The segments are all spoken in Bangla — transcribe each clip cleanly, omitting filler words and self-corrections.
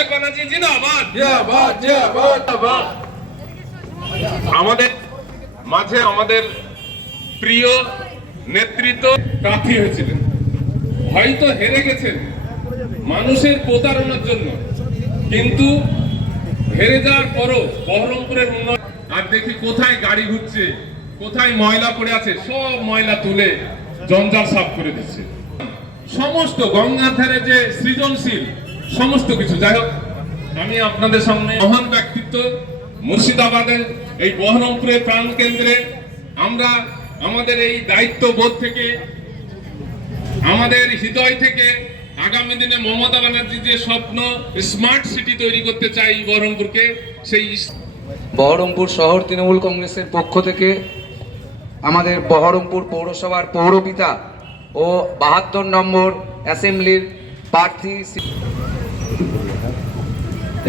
অভিষেক ব্যানার্জি জিন্দাবাদ। আমাদের মাঝে আমাদের প্রিয় নেতৃত্ব প্রার্থী হয়েছিলেন, হয়তো হেরে গেছেন মানুষের প্রতারণার জন্য, কিন্তু হেরে যাওয়ার পরও বহরমপুরের উন্নয়ন, আর দেখি কোথায় গাড়ি ঘুরছে, কোথায় ময়লা পড়ে আছে, সব ময়লা তুলে জঞ্জাল সাফ করে দিচ্ছে। সমস্ত গঙ্গার ধারে যে সৃজনশীল সমস্ত কিছু, যাই হোক, আমি আপনাদের সামনে মহান ব্যক্তিত্ব মুর্শিদাবাদের এই বহরমপুরের প্রাণ কেন্দ্রে আমরা আমাদের এই দায়িত্ববোধ থেকে, আমাদের হৃদয় থেকে আগামী দিনে মমতা ব্যানার্জি যে স্বপ্ন স্মার্ট সিটি তৈরি করতে চাই বহরমপুরকে, সেই বহরমপুর শহর তৃণমূল কংগ্রেসের পক্ষ থেকে আমাদের বহরমপুর পৌরসভার পৌরপিতা ও ৭২ নম্বর অ্যাসেম্বলির প্রার্থী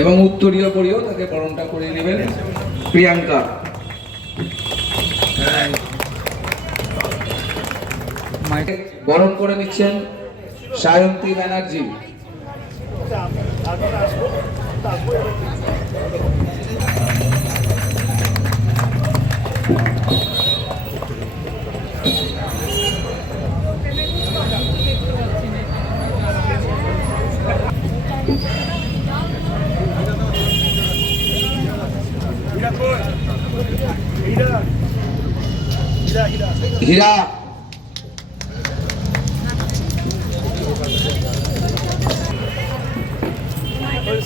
এবং উত্তরীয় পরিও তাকে বরণটা করে নেবেন প্রিয়াঙ্কা। বরণ করে নিচ্ছেন সায়ন্তী ব্যানার্জি। হীরা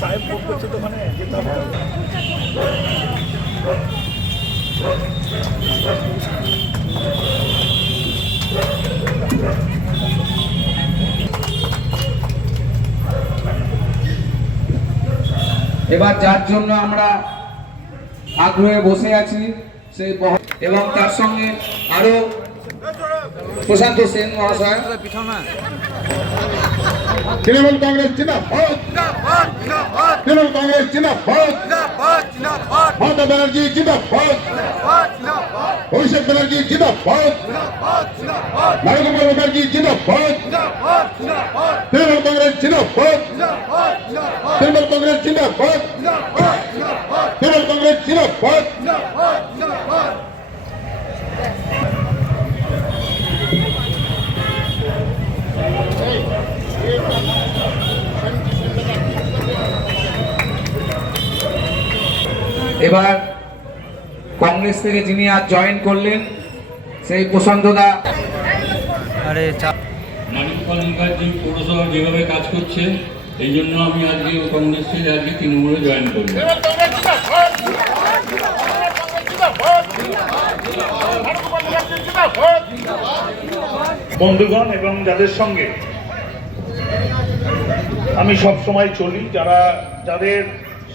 সাহেব ফোন করছে তো, মানে যেতে হবে। এবার যার জন্য আমরা আগ্রহে বসে আছি সেই এবং তার সঙ্গে আরো প্রশান্ত সেন মহাশয়। তৃণমূল কংগ্রেস জিন্দাবাদ, তৃণমূল কংগ্রেস জিন্দাবাদ, মমতা ব্যানার্জি জিন্দাবাদ, অভিষেক ব্যানার্জি জিন্দাবাদ, নরেন্দ্র ব্যানার্জি জিন্দাবাদ, তৃণমূল কংগ্রেস জিন্দাবাদ, তৃণমূল কংগ্রেস জিন্দাবাদ, তৃণমূল কংগ্রেস জিন্দাবাদ। এবার কংগ্রেস থেকে যিনি আজ জয়েন করলেন সেই প্রশান্তদা। মানিকপাল মুখার্জি পৌরসভা যেভাবে কাজ করছে, এই জন্য আমি আজকে কংগ্রেস থেকে আজকে তৃণমূলে জয়েন করলাম। বন্ধুগণ এবং যাদের সঙ্গে আমি সব সময় চলি, যাদের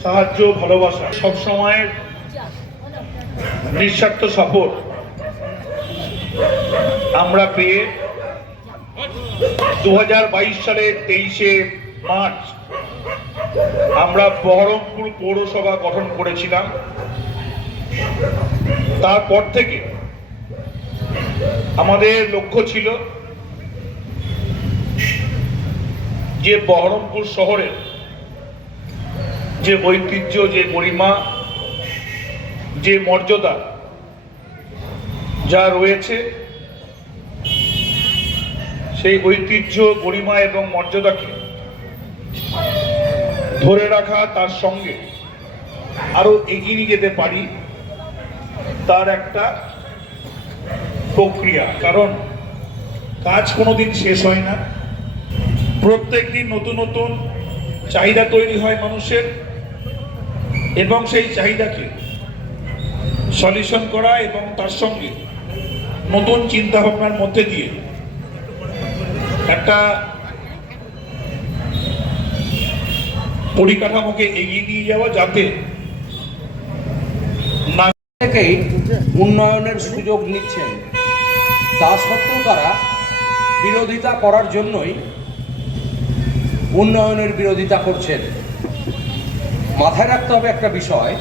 সাহায্য ভালোবাসা সব সময় নিঃস্বার্থ সাপোর্ট আমরা পেয়ে 2022 সালের 23শে মার্চ আমরা বহরমপুর পৌরসভা গঠন করেছিলাম। তারপর থেকে আমাদের লক্ষ্য ছিল যে বহরমপুর শহরের যে ঐতিহ্য, যে গরিমা, যে মর্যাদা যা রয়েছে, সেই ঐতিহ্য, গরিমা এবং মর্যাদাকে ধরে রাখা, তার সঙ্গে আরো এগিয়ে নিয়ে যেতে পারি, তার একটা প্রক্রিয়া। কারণ কাজ কোনোদিন শেষ হয় না, প্রত্যেক দিন নতুন নতুন চাহিদা তৈরি হয় মানুষের, এবং সেই চাহিদাকে সলিউশন করা এবং তার সঙ্গে নতুন চিন্তা ভাবনার মধ্যে দিয়ে একটা পরিকাঠামোকে এগিয়ে নিয়ে যাওয়া, যাতে না থেকেই উন্নয়নের সুযোগ নিচ্ছেন, তা সত্ত্বেও তারা বিরোধিতা করার জন্যই উন্নয়নের বিরোধিতা করছেন। মাথায় রাখতে হবে একটা বিষয়,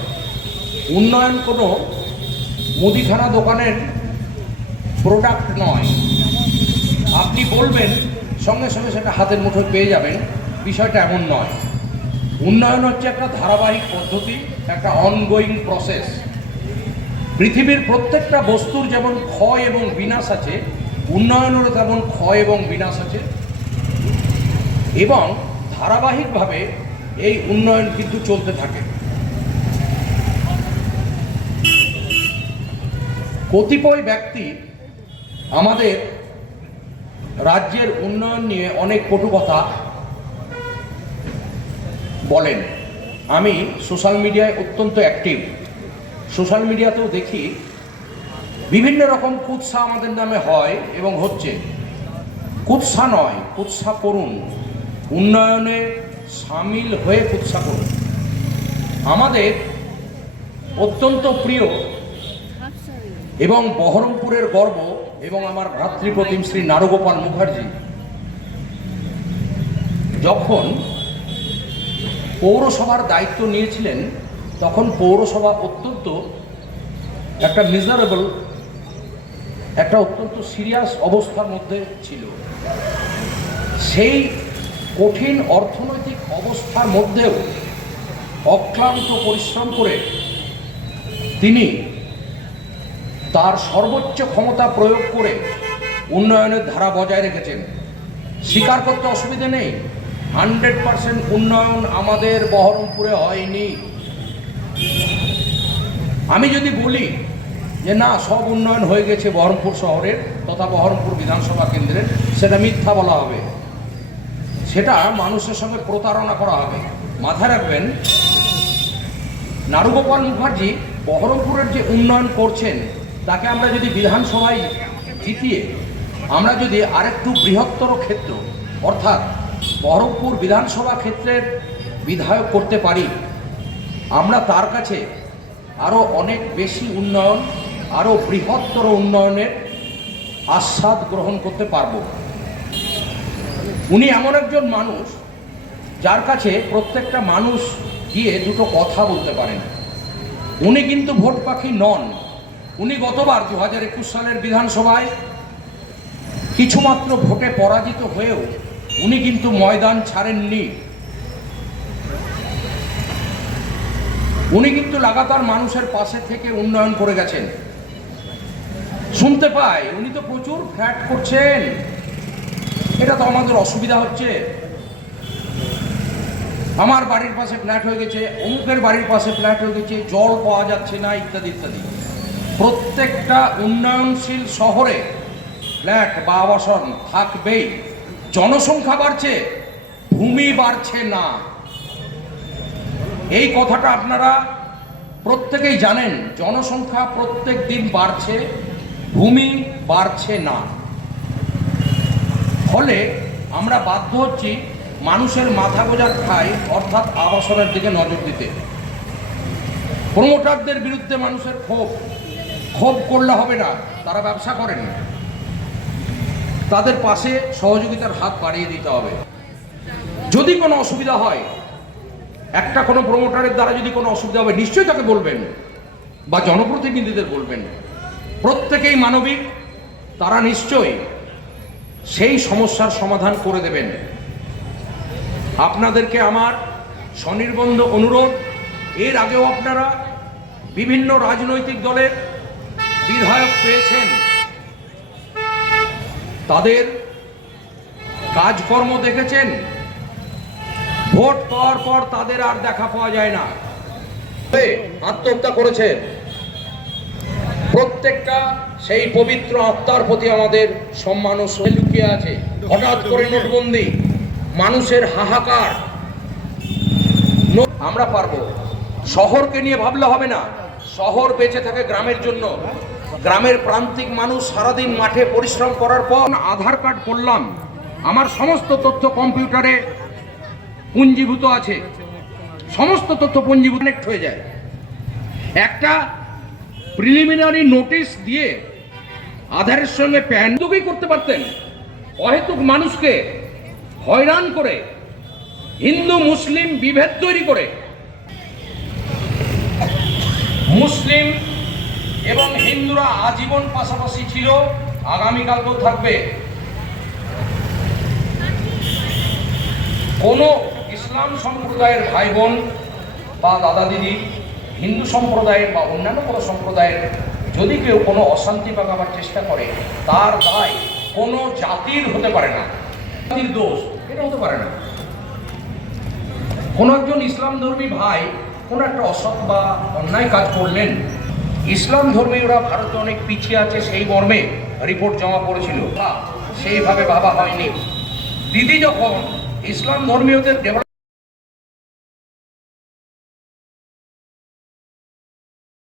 উন্নয়ন কোনো মুদিখানা দোকানের প্রোডাক্ট নয়। আপনি বলবেন সঙ্গে সঙ্গে সেটা হাতের মুঠোয় পেয়ে যাবেন, বিষয়টা এমন নয়। উন্নয়ন হচ্ছে একটা ধারাবাহিক পদ্ধতি, একটা অনগোয়িং প্রসেস। পৃথিবীর প্রত্যেকটা বস্তুর যেমন ক্ষয় এবং বিনাশ আছে, উন্নয়নেরও তেমন ক্ষয় এবং বিনাশ আছে, এবং ধারাবাহিকভাবে এই উন্নয়ন কিন্তু চলতে থাকে। কতিপয় ব্যক্তি আমাদের রাজ্যের উন্নয়ন নিয়ে অনেক কটু কথা বলেন। আমি সোশ্যাল মিডিয়ায় অত্যন্ত অ্যাক্টিভ, সোশ্যাল মিডিয়াতেও দেখি বিভিন্ন রকম কুৎসা আমাদের নামে হয় এবং হচ্ছে। কুৎসা নয়, কুৎসা করুন, উন্নয়নে সামিল হয়ে কুৎসা করুন। আমাদের অত্যন্ত প্রিয় এবং বহরমপুরের গর্ব এবং আমার ভ্রাতৃপ্রতিম শ্রী নারুগোপাল মুখার্জি যখন পৌরসভার দায়িত্ব নিয়েছিলেন, তখন পৌরসভা অত্যন্ত একটা মিজারেবল, একটা অত্যন্ত সিরিয়াস অবস্থার মধ্যে ছিল। সেই কঠিন অর্থনৈতিক অবস্থার মধ্যেও অক্লান্ত পরিশ্রম করে তিনি তার সর্বোচ্চ ক্ষমতা প্রয়োগ করে উন্নয়নের ধারা বজায় রেখেছেন। স্বীকার করতে অসুবিধে নেই, 100% উন্নয়ন আমাদের বহরমপুরে হয়নি। আমি যদি বলি যে না, সব উন্নয়ন হয়ে গেছে বহরমপুর শহরের তথা বহরমপুর বিধানসভা কেন্দ্রের, সেটা মিথ্যা বলা হবে, সেটা মানুষের সঙ্গে প্রতারণা করা হবে। মাথায় রাখবেন, নারুগোপাল মুখার্জি বহরমপুরের যে উন্নয়ন করছেন, তাকে আমরা যদি বিধানসভায় জিতিয়ে আমরা যদি আরেকটু বৃহত্তর ক্ষেত্র অর্থাৎ বহরমপুর বিধানসভা ক্ষেত্রের বিধায়ক করতে পারি, আমরা তার কাছে আরও অনেক বেশি উন্নয়ন, আরও বৃহত্তর উন্নয়নের আস্বাদ গ্রহণ করতে পারব। উনি এমন একজন মানুষ যার কাছে প্রত্যেকটা মানুষ গিয়ে দুটো কথা বলতে পারেন। উনি কিন্তু ভোট পাখি নন। উনি গতবার 2021 সালের বিধানসভায় কিছুমাত্র ভোটে পরাজিত হয়েও উনি কিন্তু ময়দান ছাড়েননি। উনি কিন্তু লাগাতার মানুষের পাশে থেকে উন্নয়ন করে গেছেন। শুনতে পাই উনি তো প্রচুর ফ্ল্যাট করছেন, এটা তো আমাদের অসুবিধা হচ্ছে, আমার বাড়ির পাশে ফ্ল্যাট হয়ে গেছে, অমুকের বাড়ির পাশে ফ্ল্যাট হয়ে গেছে, জল পাওয়া যাচ্ছে না, ইত্যাদি ইত্যাদি। প্রত্যেকটা উন্নয়নশীল শহরে ফ্ল্যাট বা আবাসন থাকবেই। জনসংখ্যা বাড়ছে, ভূমি বাড়ছে না। এই কথাটা আপনারা প্রত্যেকেই জানেন। জনসংখ্যা প্রত্যেক দিন বাড়ছে, ভূমি বাড়ছে না। ফলে আমরা বাধ্য হচ্ছি মানুষের মাথা গোঁজার খাই অর্থাৎ আবাসনের দিকে নজর দিতে। প্রমোটারদের বিরুদ্ধে মানুষের ক্ষোভ করলে হবে না, তারা ব্যবসা করেন, তাদের পাশে সহযোগিতার হাত বাড়িয়ে দিতে হবে। যদি কোনো অসুবিধা হয়, একটা কোনো প্রমোটারের দ্বারা যদি কোনো অসুবিধা হবে, নিশ্চয়ই তাকে বলবেন বা জনপ্রতিনিধিদের বলবেন। প্রত্যেকেই মানবিক, তারা নিশ্চয়ই সেই সমস্যার সমাধান করে দেবেন। আপনাদেরকে আমার স্বনির্বন্ধ অনুরোধ, এর আগেও আপনারা বিভিন্ন রাজনৈতিক দলের বিধায়ক পেয়েছেন, তাদের কাজকর্ম দেখেছেন, ভোট পাওয়ার পর তাদের আর দেখা পাওয়া যায় না, আত্মহত্যা করেছে। প্রত্যেকটা সেই পবিত্র আত্মার প্রতি আমাদের সম্মান ও শ্রদ্ধা লুকিয়ে আছে। হঠাৎ করে নোটবন্দি, মানুষের হাহাকার, আমরা পারবো। শহরকে নিয়ে ভাবলে হবে না, শহর বেঁচে থাকে গ্রামের জন্য। গ্রামের প্রান্তিক মানুষ সারাদিন মাঠে পরিশ্রম করার পর আধার কার্ড করলাম, আমার সমস্ত তথ্য কম্পিউটারে পুঞ্জীভূত আছে, সমস্ত তথ্য পুঞ্জীভূত কানেক্ট হয়ে যায়। একটা প্রিলিমিনারি নোটিশ দিয়ে আধারের সঙ্গে প্যান্ডুকেই করতে পারতেন। অহেতুক মানুষকে হয়রান করে, হিন্দু মুসলিম বিভেদ তৈরি করে, মুসলিম এবং হিন্দুরা আজীবন পাশাপাশি ছিল, আগামীকালকেও থাকবে। কোনো ইসলাম সম্প্রদায়ের ভাই বোন বা দাদা দিদি, হিন্দু সম্প্রদায়ের বা অন্যান্য কোনো সম্প্রদায়ের যদি কেউ কোনো অশান্তি পাকাবার চেষ্টা করে, তার দায় কোনো জাতির হতে পারে না, জাতির দোষ এটা হতে পারে না। কোনো একজন ইসলাম ধর্মী ভাই কোনো একটা অসৎ বা অন্যায় কাজ করলেন, ইসলাম ধর্মীয়রা ভারতে অনেক পিছিয়ে আছে সেই মর্মে রিপোর্ট জমা পড়েছিল, সেইভাবে ভাবা হয়নি। দিদি যখন ইসলাম ধর্মীয়দের ডেভেলপ